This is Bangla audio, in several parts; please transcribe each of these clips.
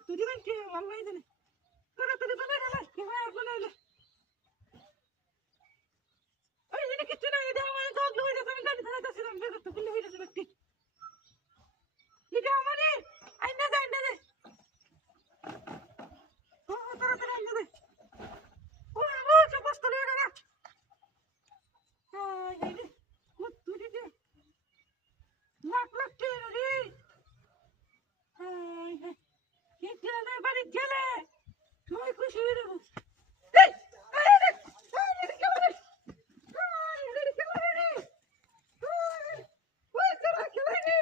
তুই দিবেন কি অনলাইন দিলে তাড়াতাড়ি তো বের হলে কি হয় আপনি নাইলে ওই দিনে কিছু না এটা আমার দগ লই যাবে আমি গাড়ি চালাতেছিলাম বের তো গুলি হয়ে যাবে ব্যক্তি এটা আমারে আইনা দে ও তাড়াতাড়ি আইনা দে ও সব বস্তা লয়ে গেল হ্যাঁ এই রে তুই দিতে লাখ লাখ টাকা রে হ্যাঁ কি গেলে বাড়ি গেলে সবাই খুশি হয়ে যাবো এই আরে আরে কেমন আরে কেমন রে ওই তোরা কেমন রে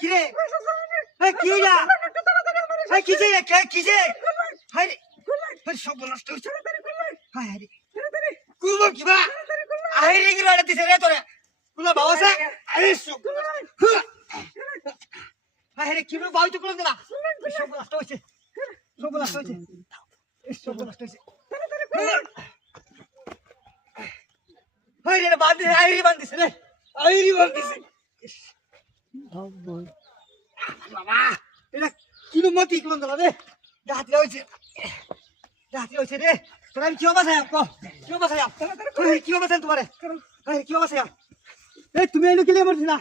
কিরে কিরা কি যে হাই সব নষ্ট হচ্ছে হাই কুলব কিবা আইরে কি রাড়া দিছে রে তোরে কুলা বাবাসা আরে সব হাই রে কিবা বাই তো কুলন না সব নষ্ট হচ্ছে সব নষ্ট হচ্ছে হাই রে বাদ আইরি বান্দিছে রে আইরি বান্দিছে বাবা এটা কিলো মতি কুলন না রে রাত্রি হয়েছে রে তোরা কি অবস্থায় কি অবস্থায় কি অবস্থায় তোমার কি অবস্থায় এই তুমি এনে কেলে মরছি না